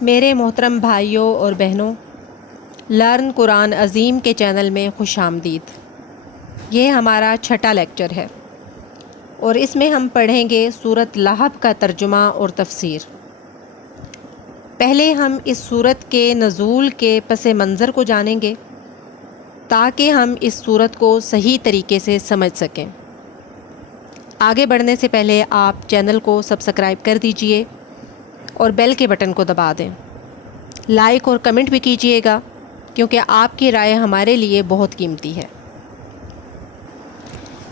میرے محترم بھائیوں اور بہنوں، لرن قرآن عظیم کے چینل میں خوش آمدید۔ یہ ہمارا چھٹا لیکچر ہے اور اس میں ہم پڑھیں گے سورۃ لہب کا ترجمہ اور تفسیر۔ پہلے ہم اس سورت کے نزول کے پس منظر کو جانیں گے تاکہ ہم اس سورت کو صحیح طریقے سے سمجھ سکیں۔ آگے بڑھنے سے پہلے آپ چینل کو سبسکرائب کر دیجئے اور بیل کے بٹن کو دبا دیں۔ لائک اور کمنٹ بھی کیجئے گا کیونکہ آپ کی رائے ہمارے لیے بہت قیمتی ہے۔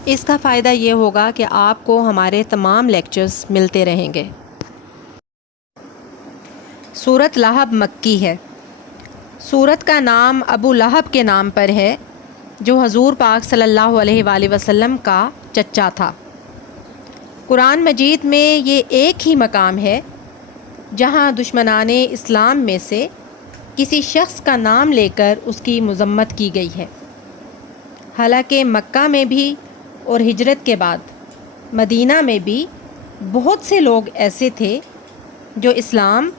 اس کا فائدہ یہ ہوگا کہ آپ کو ہمارے تمام لیکچرز ملتے رہیں گے۔ سورۃ لہب مکی ہے۔ سورت کا نام ابو لہب کے نام پر ہے جو حضور پاک صلی اللہ علیہ وآلہ وسلم کا چچا تھا۔ قرآن مجید میں یہ ایک ہی مقام ہے جہاں دشمنان اسلام میں سے کسی شخص کا نام لے کر اس کی مذمت کی گئی ہے۔ حالانکہ مکہ میں بھی اور ہجرت کے بعد مدینہ میں بھی بہت سے لوگ ایسے تھے جو اسلام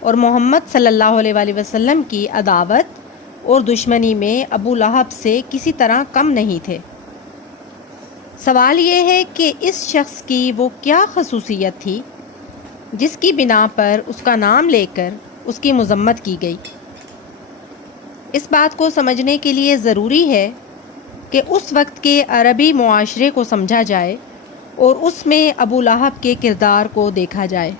اور محمد صلی اللہ علیہ وآلہ وسلم کی عداوت اور دشمنی میں ابو لہب سے کسی طرح کم نہیں تھے۔ سوال یہ ہے کہ اس شخص کی وہ کیا خصوصیت تھی جس کی بنا پر اس کا نام لے کر اس کی مذمت کی گئی؟ اس بات کو سمجھنے کے لیے ضروری ہے کہ اس وقت کے عربی معاشرے کو سمجھا جائے اور اس میں ابو لہب کے کردار کو دیکھا جائے۔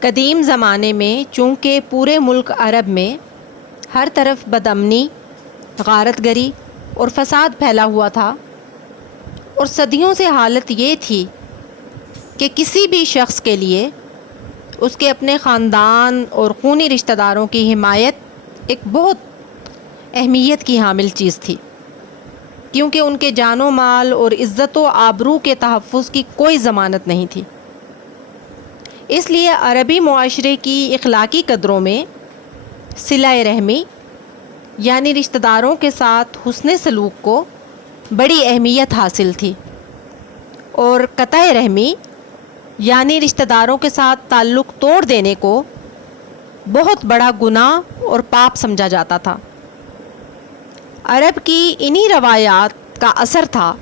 قدیم زمانے میں چونکہ پورے ملک عرب میں ہر طرف بدامنی، غارت گری اور فساد پھیلا ہوا تھا، اور صدیوں سے حالت یہ تھی کہ کسی بھی شخص کے لیے اس کے اپنے خاندان اور خونی رشتہ داروں کی حمایت ایک بہت اہمیت کی حامل چیز تھی، کیونکہ ان کے جان و مال اور عزت و آبرو کے تحفظ کی کوئی ضمانت نہیں تھی۔ اس لیے عربی معاشرے کی اخلاقی قدروں میں صلہ رحمی یعنی رشتہ داروں کے ساتھ حسن سلوک کو بڑی اہمیت حاصل تھی، اور قطع رحمی یعنی رشتہ داروں کے ساتھ تعلق توڑ دینے کو بہت بڑا گناہ اور پاپ سمجھا جاتا تھا۔ عرب کی انہی روایات کا اثر تھا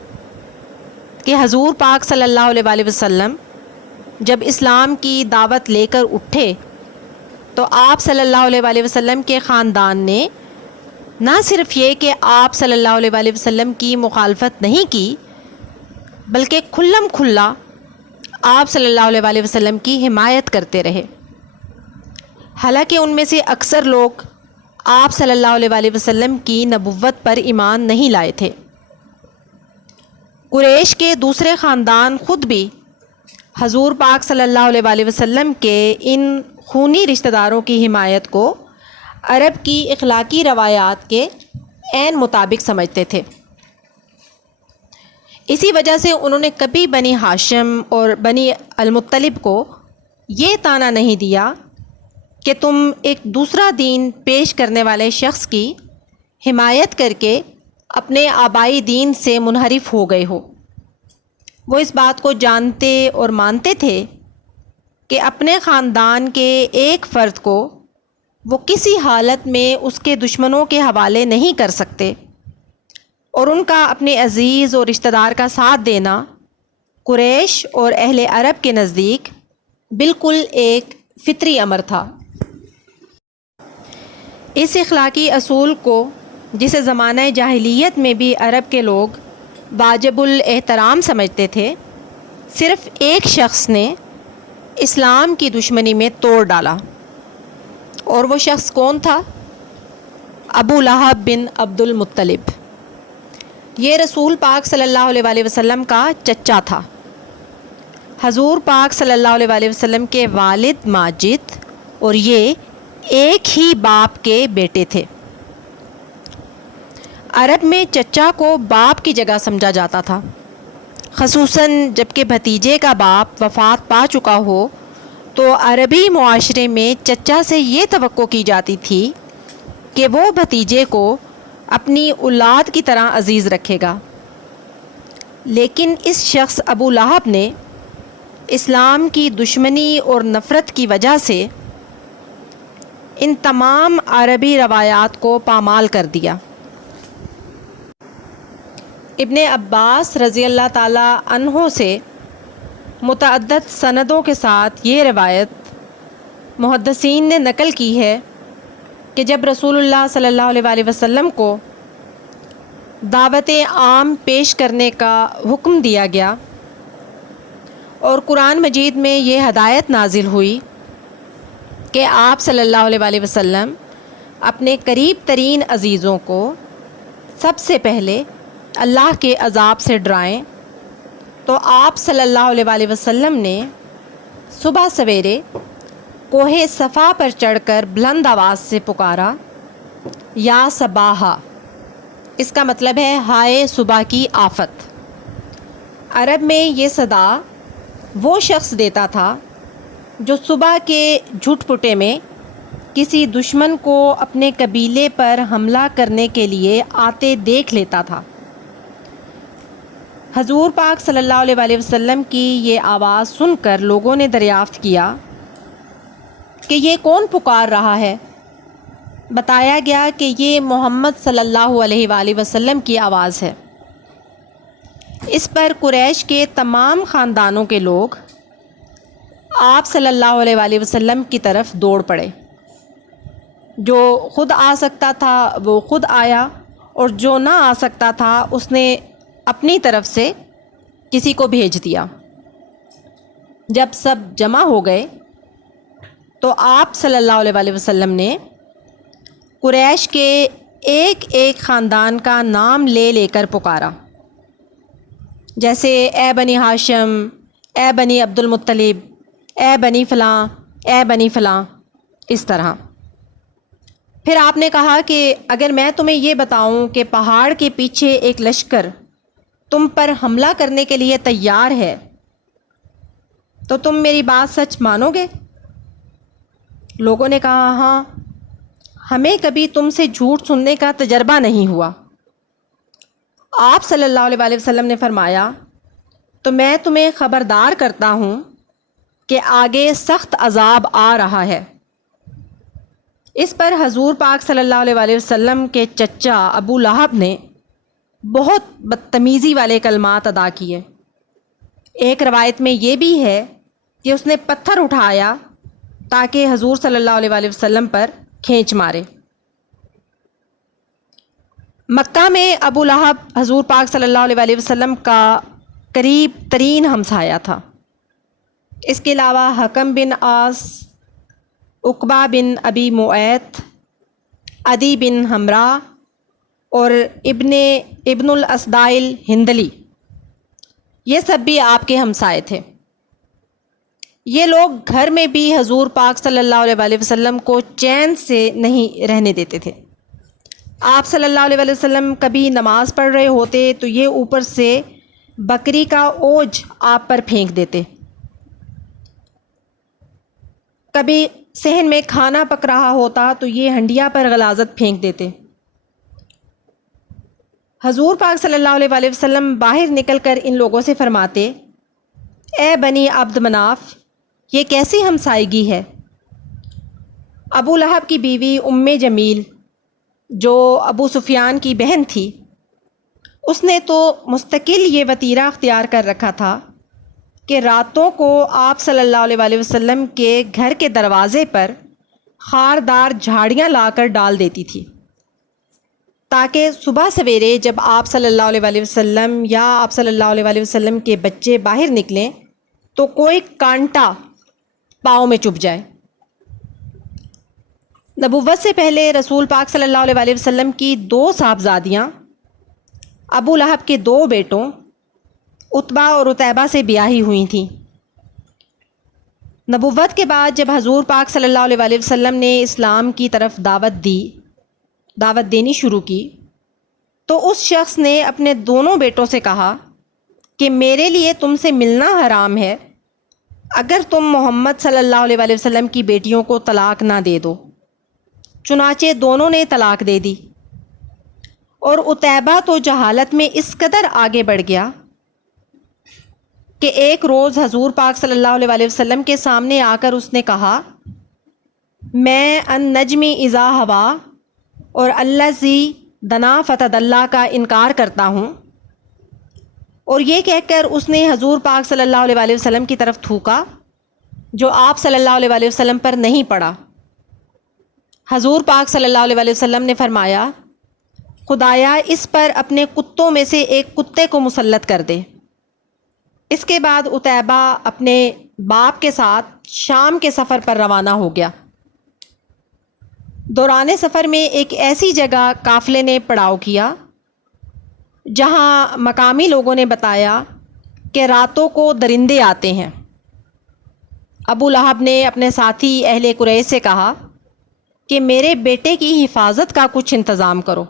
کہ حضور پاک صلی اللہ علیہ وآلہ وسلم جب اسلام کی دعوت لے کر اٹھے تو آپ صلی اللہ علیہ وآلہ وسلم کے خاندان نے نہ صرف یہ کہ آپ صلی اللہ علیہ وآلہ وسلم کی مخالفت نہیں کی، بلکہ کھلم کھلا آپ صلی اللہ علیہ وآلہ وسلم کی حمایت کرتے رہے۔ حالانکہ ان میں سے اکثر لوگ آپ صلی اللہ علیہ وآلہ وسلم کی نبوت پر ایمان نہیں لائے تھے۔ قریش کے دوسرے خاندان خود بھی حضور پاک صلی اللہ علیہ وآلہ وسلم کے ان خونی رشتہ داروں کی حمایت کو عرب کی اخلاقی روایات کے عین مطابق سمجھتے تھے۔ اسی وجہ سے انہوں نے کبھی بنی ہاشم اور بنی المطلب کو یہ طعنہ نہیں دیا کہ تم ایک دوسرا دین پیش کرنے والے شخص کی حمایت کر کے اپنے آبائی دین سے منحرف ہو گئے ہو۔ وہ اس بات کو جانتے اور مانتے تھے کہ اپنے خاندان کے ایک فرد کو وہ کسی حالت میں اس کے دشمنوں کے حوالے نہیں کر سکتے، اور ان کا اپنے عزیز اور رشتہ دار کا ساتھ دینا قریش اور اہل عرب کے نزدیک بالکل ایک فطری امر تھا۔ اس اخلاقی اصول کو، جسے زمانہ جاہلیت میں بھی عرب کے لوگ واجب الاحترام سمجھتے تھے، صرف ایک شخص نے اسلام کی دشمنی میں توڑ ڈالا، اور وہ شخص کون تھا؟ ابو لہب بن عبد المطلب۔ یہ رسول پاک صلی اللہ علیہ وآلہ وسلم کا چچا تھا۔ حضور پاک صلی اللہ علیہ وآلہ وسلم کے والد ماجد اور یہ ایک ہی باپ کے بیٹے تھے۔ عرب میں چچا کو باپ کی جگہ سمجھا جاتا تھا، خصوصاً جب کہ بھتیجے کا باپ وفات پا چکا ہو تو عربی معاشرے میں چچا سے یہ توقع کی جاتی تھی کہ وہ بھتیجے کو اپنی اولاد کی طرح عزیز رکھے گا۔ لیکن اس شخص ابو لہب نے اسلام کی دشمنی اور نفرت کی وجہ سے ان تمام عربی روایات کو پامال کر دیا۔ ابن عباس رضی اللہ تعالیٰ عنہ سے متعدد سندوں کے ساتھ یہ روایت محدثین نے نقل کی ہے کہ جب رسول اللہ صلی اللہ علیہ وآلہ وسلم کو دعوت عام پیش کرنے کا حکم دیا گیا اور قرآن مجید میں یہ ہدایت نازل ہوئی کہ آپ صلی اللہ علیہ وآلہ وسلم اپنے قریب ترین عزیزوں کو سب سے پہلے اللہ کے عذاب سے ڈرائیں، تو آپ صلی اللہ علیہ وآلہ وسلم نے صبح سویرے کوہ صفا پر چڑھ کر بلند آواز سے پکارا، یا صباحا، اس کا مطلب ہے ہائے صبح کی آفت۔ عرب میں یہ صدا وہ شخص دیتا تھا جو صبح کے جھٹ پٹے میں کسی دشمن کو اپنے قبیلے پر حملہ کرنے کے لیے آتے دیکھ لیتا تھا۔ حضور پاک صلی اللہ علیہ وآلہ وسلم کی یہ آواز سن کر لوگوں نے دریافت کیا کہ یہ کون پکار رہا ہے؟ بتایا گیا کہ یہ محمد صلی اللہ علیہ وآلہ وسلم کی آواز ہے۔ اس پر قریش کے تمام خاندانوں کے لوگ آپ صلی اللہ علیہ وآلہ وسلم کی طرف دوڑ پڑے۔ جو خود آ سکتا تھا وہ خود آیا، اور جو نہ آ سکتا تھا اس نے اپنی طرف سے کسی کو بھیج دیا۔ جب سب جمع ہو گئے تو آپ صلی اللہ علیہ وآلہ وسلم نے قریش کے ایک ایک خاندان کا نام لے لے کر پکارا، جیسے اے بنی ہاشم، اے بنی عبد المطلب، اے بنی فلاں، اے بنی فلاں، اس طرح۔ پھر آپ نے کہا کہ اگر میں تمہیں یہ بتاؤں کہ پہاڑ کے پیچھے ایک لشکر تم پر حملہ کرنے کے لیے تیار ہے تو تم میری بات سچ مانو گے؟ لوگوں نے کہا ہاں، ہمیں کبھی تم سے جھوٹ سننے کا تجربہ نہیں ہوا۔ آپ صلی اللہ علیہ وآلہ وسلم نے فرمایا تو میں تمہیں خبردار کرتا ہوں کہ آگے سخت عذاب آ رہا ہے۔ اس پر حضور پاک صلی اللہ علیہ وآلہ وسلم کے چچا ابو لہب نے بہت بدتمیزی والے کلمات ادا کیے۔ ایک روایت میں یہ بھی ہے کہ اس نے پتھر اٹھایا تاکہ حضور صلی اللہ علیہ وآلہ وسلم پر کھینچ مارے۔ مکہ میں ابو لہب حضور پاک صلی اللہ علیہ وآلہ وسلم کا قریب ترین ہمسایہ تھا۔ اس کے علاوہ حکم بن عاص، عقبہ بن ابی معیط، عدی بن حمرا اور ابن الاسدائل ہندلی، یہ سب بھی آپ کے ہمسائے تھے۔ یہ لوگ گھر میں بھی حضور پاک صلی اللہ علیہ وآلہ وسلم کو چین سے نہیں رہنے دیتے تھے۔ آپ صلی اللہ علیہ وآلہ وسلم کبھی نماز پڑھ رہے ہوتے تو یہ اوپر سے بکری کا اوج آپ پر پھینک دیتے، کبھی صحن میں کھانا پک رہا ہوتا تو یہ ہنڈیا پر غلاظت پھینک دیتے۔ حضور پاک صلی اللہ علیہ وآلہ وسلم باہر نکل کر ان لوگوں سے فرماتے، اے بنی عبد مناف، یہ کیسی ہمسائیگی ہے؟ ابو لہب کی بیوی ام جمیل جو ابو سفیان کی بہن تھی، اس نے تو مستقل یہ وتیرہ اختیار کر رکھا تھا کہ راتوں کو آپ صلی اللہ علیہ وآلہ وسلم کے گھر کے دروازے پر خاردار جھاڑیاں لا کر ڈال دیتی تھی، تاکہ صبح سویرے جب آپ صلی اللہ علیہ وآلہ وسلم یا آپ صلی اللہ علیہ وآلہ وسلم کے بچے باہر نکلیں تو کوئی کانٹا پاؤں میں چبھ جائے۔ نبوت سے پہلے رسول پاک صلی اللہ علیہ وآلہ وسلم کی 2 صاحبزادیاں ابو لہب کے 2 بیٹوں عتبہ اور عتیبہ سے بیاہی ہوئی تھیں۔ نبوت کے بعد جب حضور پاک صلی اللہ علیہ وآلہ وسلم نے اسلام کی طرف دعوت دینی شروع کی تو اس شخص نے اپنے دونوں بیٹوں سے کہا کہ میرے لیے تم سے ملنا حرام ہے اگر تم محمد صلی اللہ علیہ وآلہ وسلم کی بیٹیوں کو طلاق نہ دے دو۔ چنانچہ دونوں نے طلاق دے دی، اور عتیبہ تو جہالت میں اس قدر آگے بڑھ گیا کہ ایک روز حضور پاک صلی اللہ علیہ وآلہ وسلم کے سامنے آ کر اس نے کہا، میں النجم اذا ہوا اور الذی دنا فتدلی کا انکار کرتا ہوں۔ اور یہ کہہ کر اس نے حضور پاک صلی اللہ علیہ وسلم کی طرف تھوکا جو آپ صلی اللہ علیہ وسلم پر نہیں پڑا۔ حضور پاک صلی اللہ علیہ وسلم نے فرمایا، خدایا اس پر اپنے کتوں میں سے ایک کتے کو مسلط کر دے۔ اس کے بعد عتیبہ اپنے باپ کے ساتھ شام کے سفر پر روانہ ہو گیا۔ دوران سفر میں ایک ایسی جگہ قافلے نے پڑاؤ کیا جہاں مقامی لوگوں نے بتایا کہ راتوں کو درندے آتے ہیں۔ ابو لہب نے اپنے ساتھی اہل قریش سے کہا کہ میرے بیٹے کی حفاظت کا کچھ انتظام کرو،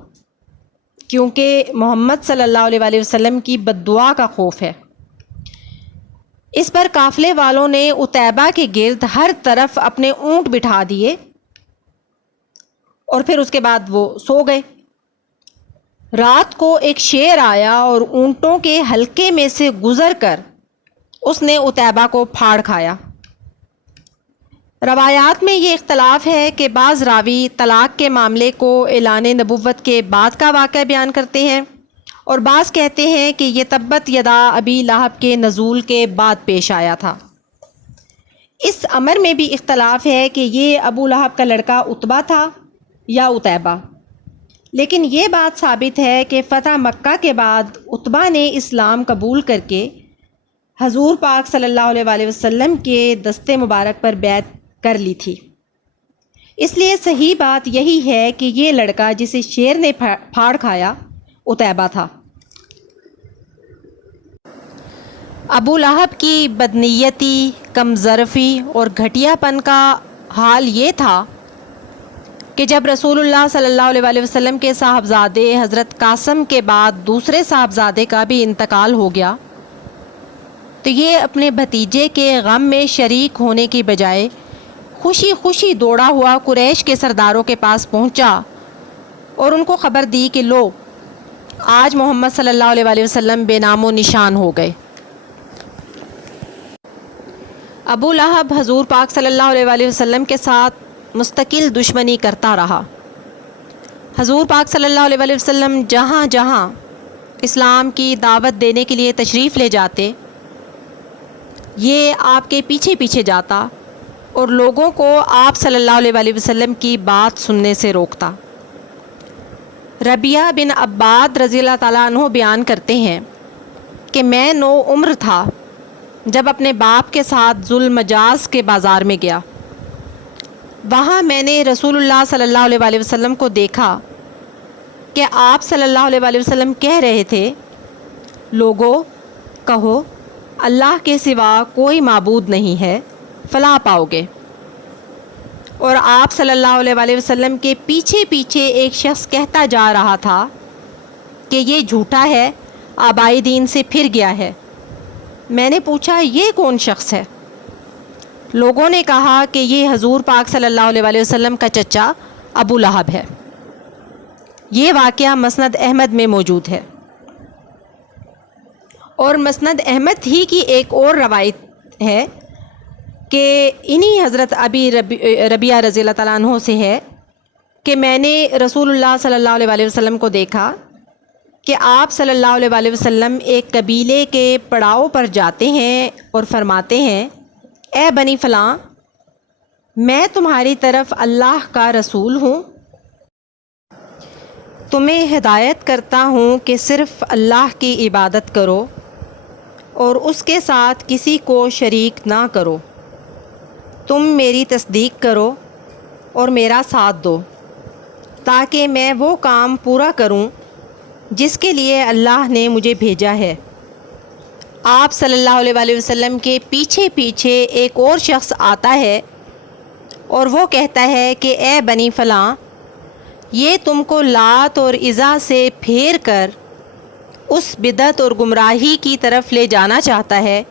کیونکہ محمد صلی اللہ علیہ وسلم کی بد دعا کا خوف ہے۔ اس پر قافلے والوں نے عتیبہ کے گرد ہر طرف اپنے اونٹ بٹھا دیے اور پھر اس کے بعد وہ سو گئے۔ رات کو ایک شیر آیا اور اونٹوں کے حلقے میں سے گزر کر اس نے عتیبہ کو پھاڑ کھایا۔ روایات میں یہ اختلاف ہے کہ بعض راوی طلاق کے معاملے کو اعلان نبوت کے بعد کا واقعہ بیان کرتے ہیں اور بعض کہتے ہیں کہ یہ تبت یدا ابی لہب کے نزول کے بعد پیش آیا تھا۔ اس امر میں بھی اختلاف ہے کہ یہ ابو لہب کا لڑکا عتبہ تھا یا عتیبہ، لیکن یہ بات ثابت ہے کہ فتح مکہ کے بعد عتبہ نے اسلام قبول کر کے حضور پاک صلی اللہ علیہ وسلم کے دست مبارک پر بیعت کر لی تھی۔ اس لیے صحیح بات یہی ہے کہ یہ لڑکا جسے شیر نے پھاڑ کھایا عتیبہ تھا۔ ابو لہب کی بدنیتی، کمظرفی اور گھٹیا پن کا حال یہ تھا کہ جب رسول اللہ صلی اللہ علیہ وسلم کے صاحبزادے حضرت قاسم کے بعد دوسرے صاحبزادے کا بھی انتقال ہو گیا تو یہ اپنے بھتیجے کے غم میں شریک ہونے کی بجائے خوشی خوشی دوڑا ہوا قریش کے سرداروں کے پاس پہنچا اور ان کو خبر دی کہ لو، آج محمد صلی اللہ علیہ وسلم بے نام و نشان ہو گئے۔ ابو لہب حضور پاک صلی اللہ علیہ وسلم کے ساتھ مستقل دشمنی کرتا رہا۔ حضور پاک صلی اللہ علیہ وسلم جہاں جہاں اسلام کی دعوت دینے کے لیے تشریف لے جاتے، یہ آپ کے پیچھے پیچھے جاتا اور لوگوں کو آپ صلی اللہ علیہ وسلم کی بات سننے سے روکتا۔ ربیعہ بن عباد رضی اللہ تعالیٰ عنہ بیان کرتے ہیں کہ میں 9 عمر تھا جب اپنے باپ کے ساتھ ذوالمجاز کے بازار میں گیا۔ وہاں میں نے رسول اللہ صلی اللہ علیہ وسلم کو دیکھا کہ آپ صلی اللہ علیہ وسلم کہہ رہے تھے، لوگو کہو اللہ کے سوا کوئی معبود نہیں ہے، فلاح پاؤ گے۔ اور آپ صلی اللہ علیہ وسلم کے پیچھے پیچھے ایک شخص کہتا جا رہا تھا کہ یہ جھوٹا ہے، آبائی دین سے پھر گیا ہے۔ میں نے پوچھا یہ کون شخص ہے؟ لوگوں نے کہا کہ یہ حضور پاک صلی اللہ علیہ وسلم کا چچا ابو لہب ہے۔ یہ واقعہ مسند احمد میں موجود ہے، اور مسند احمد ہی کی ایک اور روایت ہے کہ انہی حضرت ابی ربیعہ رضی اللہ تعالیٰ عنہ سے ہے کہ میں نے رسول اللہ صلی اللہ علیہ وسلم کو دیکھا کہ آپ صلی اللہ علیہ وسلم ایک قبیلے کے پڑاؤ پر جاتے ہیں اور فرماتے ہیں، اے بنی فلاں، میں تمہاری طرف اللہ کا رسول ہوں، تمہیں ہدایت کرتا ہوں کہ صرف اللہ کی عبادت کرو اور اس کے ساتھ کسی کو شریک نہ کرو۔ تم میری تصدیق کرو اور میرا ساتھ دو تاکہ میں وہ کام پورا کروں جس کے لیے اللہ نے مجھے بھیجا ہے۔ آپ صلی اللہ علیہ وسلم کے پیچھے پیچھے ایک اور شخص آتا ہے اور وہ کہتا ہے کہ اے بنی فلاں، یہ تم کو لات اور عزا سے پھیر کر اس بدعت اور گمراہی کی طرف لے جانا چاہتا ہے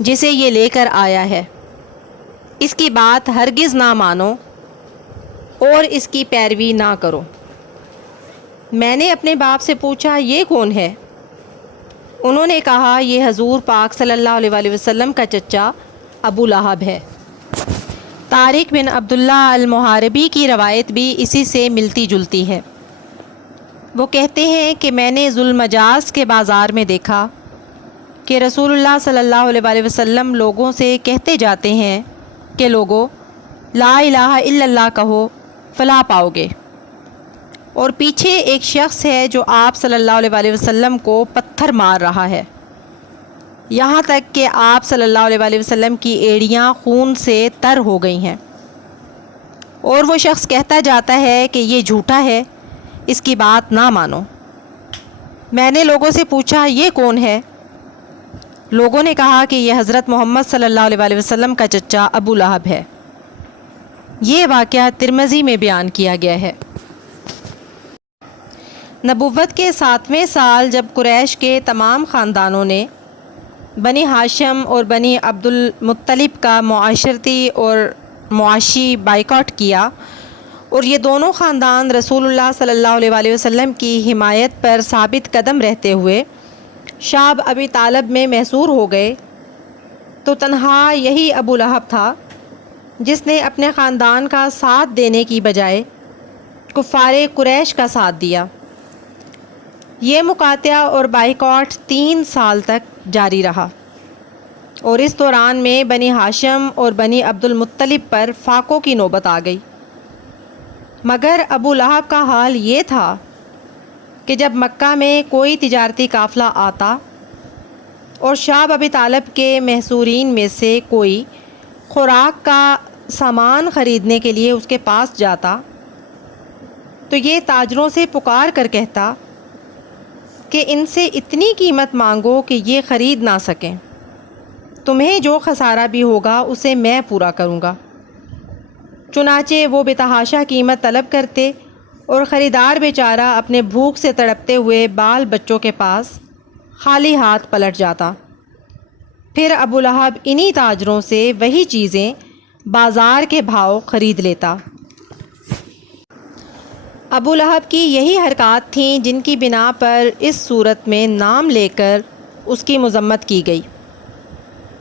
جسے یہ لے کر آیا ہے۔ اس کی بات ہرگز نہ مانو اور اس کی پیروی نہ کرو۔ میں نے اپنے باپ سے پوچھا یہ کون ہے؟ انہوں نے کہا یہ حضور پاک صلی اللہ علیہ وسلم کا چچا ابو لہب ہے۔ طارق بن عبداللہ المحاربی کی روایت بھی اسی سے ملتی جلتی ہے۔ وہ کہتے ہیں کہ میں نے ذوالمجاز کے بازار میں دیکھا کہ رسول اللہ صلی اللہ علیہ وآلہ وسلم لوگوں سے کہتے جاتے ہیں کہ لوگو لا الہ الا اللہ کہو فلاح پاؤ گے، اور پیچھے ایک شخص ہے جو آپ صلی اللہ علیہ وآلہ وسلم کو پتھر مار رہا ہے، یہاں تک کہ آپ صلی اللہ علیہ وآلہ وسلم کی ایڑیاں خون سے تر ہو گئی ہیں، اور وہ شخص کہتا جاتا ہے کہ یہ جھوٹا ہے، اس کی بات نہ مانو۔ میں نے لوگوں سے پوچھا یہ کون ہے؟ لوگوں نے کہا کہ یہ حضرت محمد صلی اللہ علیہ وآلہ وسلم کا چچا ابو لہب ہے۔ یہ واقعہ ترمذی میں بیان کیا گیا ہے۔ نبوت کے 7ویں سال جب قریش کے تمام خاندانوں نے بنی ہاشم اور بنی عبد المطلب کا معاشرتی اور معاشی بائیکاٹ کیا، اور یہ دونوں خاندان رسول اللہ صلی اللہ علیہ وآلہ وسلم کی حمایت پر ثابت قدم رہتے ہوئے شاب ابی طالب میں محصور ہو گئے، تو تنہا یہی ابو لہب تھا جس نے اپنے خاندان کا ساتھ دینے کی بجائے کفار قریش کا ساتھ دیا۔ یہ مقاطعہ اور بائیکاٹ 3 سال تک جاری رہا، اور اس دوران میں بنی ہاشم اور بنی عبد المطلب پر فاقوں کی نوبت آ گئی۔ مگر ابو لہب کا حال یہ تھا کہ جب مکہ میں کوئی تجارتی قافلہ آتا اور شاب ابی طالب کے محصورین میں سے کوئی خوراک کا سامان خریدنے کے لیے اس کے پاس جاتا، تو یہ تاجروں سے پکار کر کہتا کہ ان سے اتنی قیمت مانگو کہ یہ خرید نہ سکیں، تمہیں جو خسارہ بھی ہوگا اسے میں پورا کروں گا۔ چنانچہ وہ بتحاشا قیمت طلب کرتے، اور خریدار بیچارہ اپنے بھوک سے تڑپتے ہوئے بال بچوں کے پاس خالی ہاتھ پلٹ جاتا۔ پھر ابو لہب انہی تاجروں سے وہی چیزیں بازار کے بھاؤ خرید لیتا۔ ابو لہب کی یہی حرکات تھیں جن کی بنا پر اس صورت میں نام لے کر اس کی مذمت کی گئی۔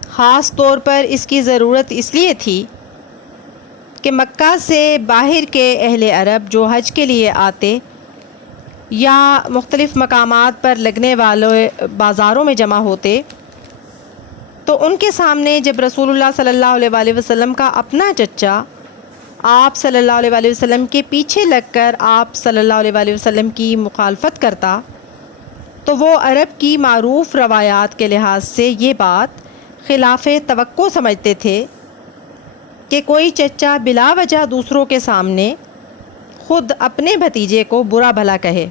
خاص طور پر اس کی ضرورت اس لیے تھی کہ مکہ سے باہر کے اہل عرب جو حج کے لیے آتے یا مختلف مقامات پر لگنے والے بازاروں میں جمع ہوتے، تو ان کے سامنے جب رسول اللہ صلی اللہ علیہ وآلہ وسلم کا اپنا چچا آپ صلی اللہ علیہ وآلہ وسلم کے پیچھے لگ کر آپ صلی اللہ علیہ وآلہ وسلم کی مخالفت کرتا، تو وہ عرب کی معروف روایات کے لحاظ سے یہ بات خلاف توقع سمجھتے تھے کہ کوئی چچا بلا وجہ دوسروں کے سامنے خود اپنے بھتیجے کو برا بھلا کہے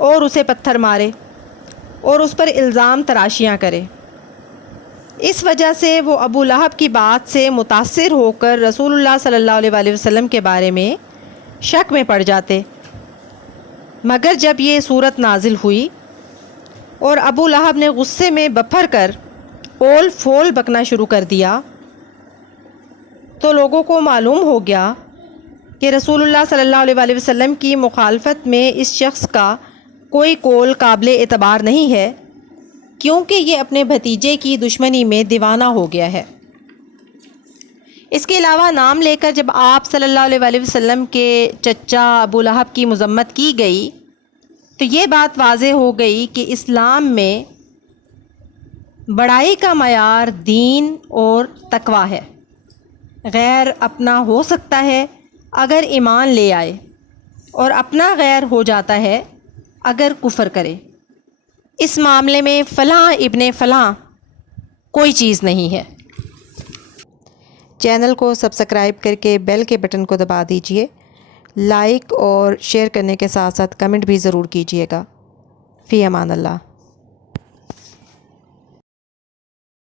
اور اسے پتھر مارے اور اس پر الزام تراشیاں کرے۔ اس وجہ سے وہ ابو لہب کی بات سے متاثر ہو کر رسول اللہ صلی اللہ علیہ وآلہ وسلم کے بارے میں شک میں پڑ جاتے۔ مگر جب یہ صورت نازل ہوئی اور ابو لہب نے غصے میں بپھر کر پول پھول بکنا شروع کر دیا، تو لوگوں کو معلوم ہو گیا کہ رسول اللہ صلی اللہ علیہ وآلہ وسلم کی مخالفت میں اس شخص کا کوئی قول قابل اعتبار نہیں ہے، کیونکہ یہ اپنے بھتیجے کی دشمنی میں دیوانہ ہو گیا ہے۔ اس کے علاوہ نام لے کر جب آپ صلی اللہ علیہ وآلہ وسلم کے چچا ابو لہب کی مذمت کی گئی، تو یہ بات واضح ہو گئی کہ اسلام میں بڑائی کا معیار دین اور تقوی ہے۔ غیر اپنا ہو سکتا ہے اگر ایمان لے آئے، اور اپنا غیر ہو جاتا ہے اگر کفر کرے۔ اس معاملے میں فلاں ابن فلاں کوئی چیز نہیں ہے۔ چینل کو سبسکرائب کر کے بیل کے بٹن کو دبا دیجئے، لائک اور شیئر کرنے کے ساتھ ساتھ کمنٹ بھی ضرور کیجئے گا۔ فی امان اللہ۔